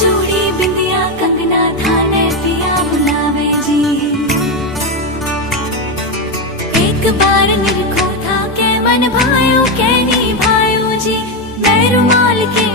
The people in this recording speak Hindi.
चूड़ी बिंदिया कंगना थाने पिया बुलावे जी। एक बार निरखो था के मन भायो के नी भायो जी। मैं रुमाल के